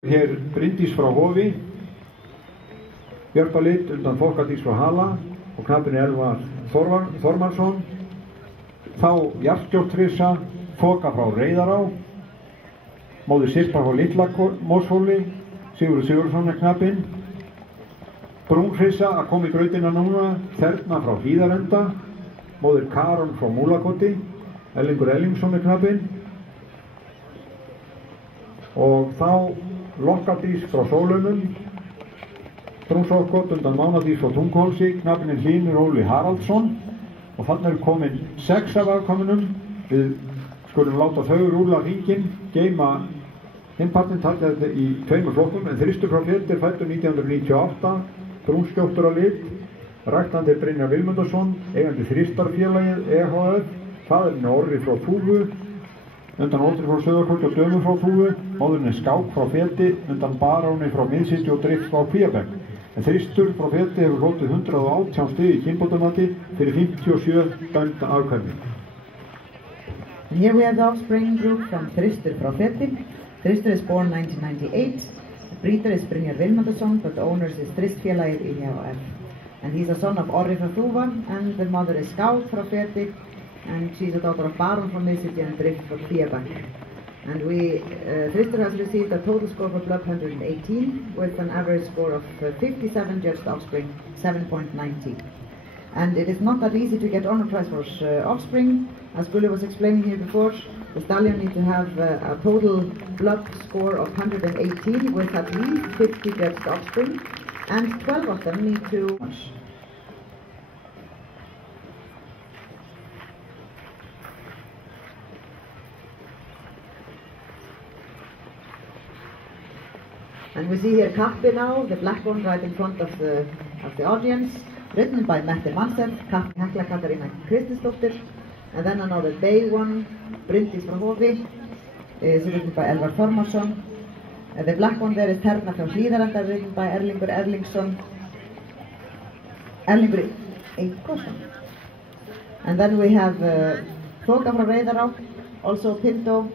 Hér Bryndís frá Hofi, Björpa Lind undan Þokkadís frá Hala og knappinn Elvar Þormarsson. Þá Jarðskjólftrissa, Þoka frá Reyðará, móðir Sirpa frá Litla-Móshóli, Sigurður Sigurðsson knappinn. Brúnhrissa að koma í brautina núna, Þerna frá Hlíðarenda, móðir Karon frá Múlakoti, Erlingur Erlingsson knappinn. Og þá Lokkadís frá Sólunum, Brúnsáskot undan Mánadís frá Tunghólsi, knappinn Hlynur Óli Haraldsson. Og þannig komin 6 af afkominum. Við skulum láta þau rúla hringinn, geyma hinnpartinn, taka þetta í 2 flokkum, en Þristur frá Fjöld fæddur 1998, brúnskjóttur á lit, ræktandi Brynjar Vilmundarson, eigandi Þristarfélagið EHF, faðirinn Orri frá Þúfu, undan Ótri frá Söðarkvöld og Dömu frá Þúfu, móðurinn Skák frá Fjeldi, undan Baróni frá Miðsitju og Drift frá Kvíabekk. En Þristur frá Fjeldi hefur hlotið 118 stig í kynbótamati fyrir 57 dæmda afkvæmi. Here we have the offspring group from Þristur frá Fjeldi. Þristur is born 1998. The breeder is Brynjar Vilmundarson, but the owners is Þristfélagið EHF. And he's a son of Orri frá Þúfa, and the mother is Skák frá Fjeldi, and she's a daughter of Baron from Miðsitju and Drift from Kvíabekk. And Þristur has received a total score for blood 118 with an average score of 57 judged offspring, 7.90. And it is not that easy to get honor prize for offspring. As Gulli was explaining here before, the stallion needs to have a total blood score of 118 with at least 50 judged offspring, and 12 of them need to And we see here Kappi now, the black one right in front of the audience, written by Mette Mansell, Kappi Hekla Katarina Kristinsdóttir, and then another bay one, Bryndís frá Hofi, is written by Elvar Þormarsson. The black one there is Þerna frá Hlíðarenda, written by Erlingur Eikosson. And then we have Þoka frá Reyðará, also Pinto,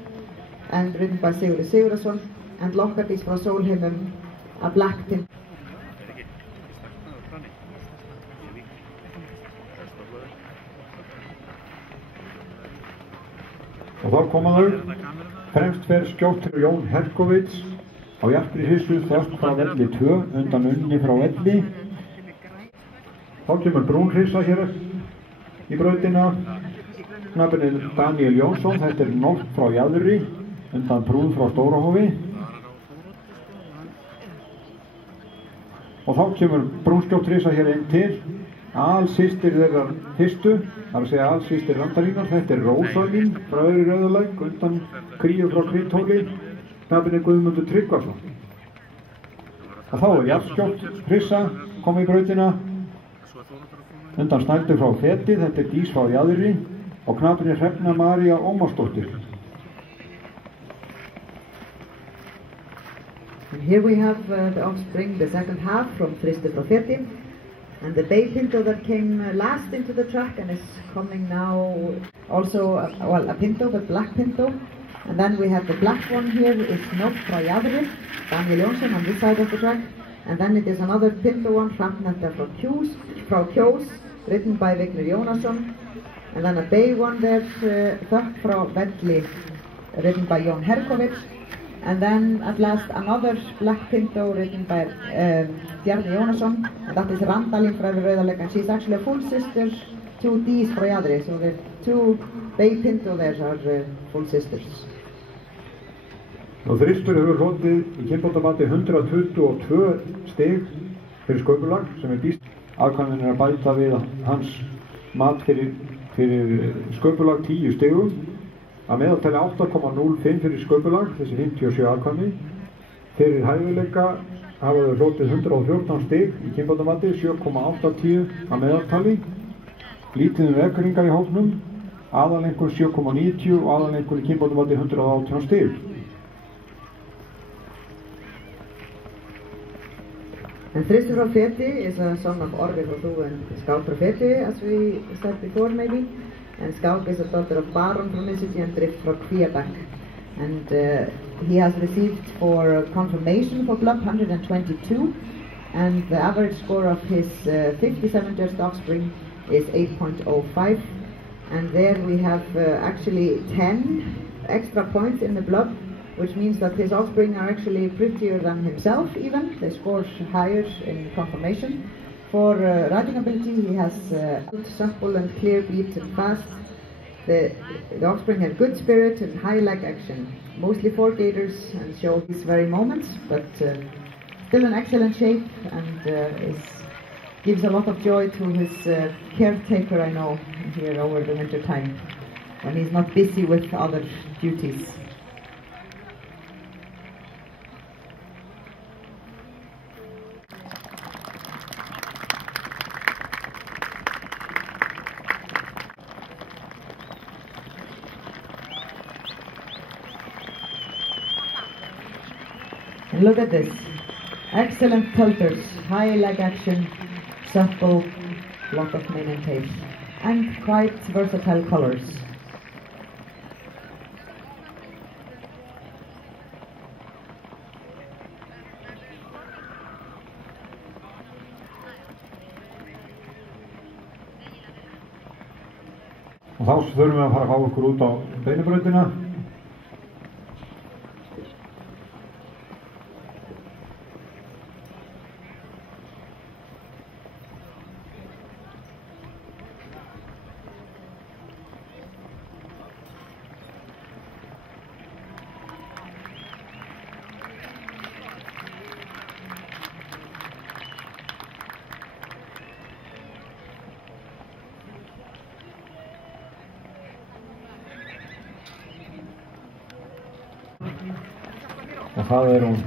and written by Sigurður Sigurðsson. And Lokkadís frá Sólheimum, a black Pinto. Og þá koma þau, fremst fer skjóttur Jón Herkovits á Jarpri Hissu, Þökk frá Velli 2, undan Unni frá Velli. Þá kemur Brúnhrissa hér í brautina, knappinn Daniel Jónsson, þetta Nótt frá Jaðri, undan Brún frá Stórahofi. Og þá kemur Brúnskjóttrissa hér einn til, alsystir þeirra fyrstu, það er að segja alsystir Randarínar, þetta Rósalín frá Öðri Rauðalæk, undan Kríu frá Krithóli, knappinn Guðmundur Tryggvason. Og þá Jarðskjólftrissa komið í brautina, undan Snældu frá Feti, þetta Dís frá Jaðri og knappinn Hrefna María Ómarsdóttir. And here we have the offspring, the second half from Þristur frá Feti, and the bay Pinto that came last into the track and is coming now also, a Pinto, but black Pinto. And then we have the black one here, is Nótt frá Jaðri, Daniel Jónsson on this side of the track. And then it is another Pinto one, Hrafnetta frá Kjós, written by Vignir Jónasson. And then a bay one there, Þökk frá Velli, written by Jón Herkovits. And then at last another black Pinto written by Bjarni Jónasson, and that is Randalín frá Rauðalæk, and she's actually a full sister to Dís frá Jaðri, so the 2 bay Pinto there are full sisters. Og Þristur hefur hlotið í kynbótamati 122 stig fyrir sköpulag sem býst. Afkvæminn að bæta við hans mat fyrir sköpulag 10 stigum. Að meðaltali 8,05 fyrir sköpulag, þessi 57 afkvæmi. Fyrir hæfileika hafa þau hlotið 114 stig í kynbótamati, 7,810 að meðaltali. Lítið vegringar í hópnum, aðalengur 7,90 og aðalengur í kynbótamati 118 stig. And Þristur frá Feti is a son of Orri frá Þúfu and Skák frá Feti, as we said before maybe. And Skák is a daughter of Baron from Miðsitju and Drift from Kvíabekk. and he has received for confirmation for Blubb 122, and the average score of his 57 just offspring is 8.05, and there we have actually 10 extra points in the Blubb, which means that his offspring are actually prettier than himself even. They score higher in confirmation. For riding ability, he has supple and clear beat and fast. The offspring have good spirit and high leg action, mostly 4 gaiters, and show these very moments, but still in excellent shape, and gives a lot of joy to his caretaker, I know, here over the winter time, when he's not busy with other duties. And look at this, excellent tilters, high leg action, supple, lot of mane and tail, and quite versatile colors. Og þá þurfum við að fara að fá okkur út á beinabrautina. Og það hún.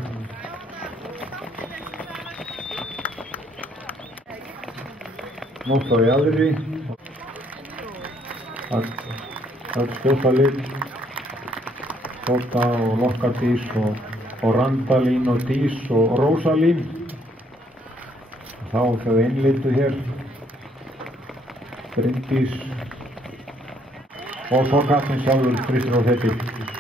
Nótt á jaðri. Það skjótalín, Tóta og Lokkadís og Randalín og Dís og Rósalín. Þá þau einlitu hér. Bryndís og svo kappinn sjálfur, Þristur og Fetti.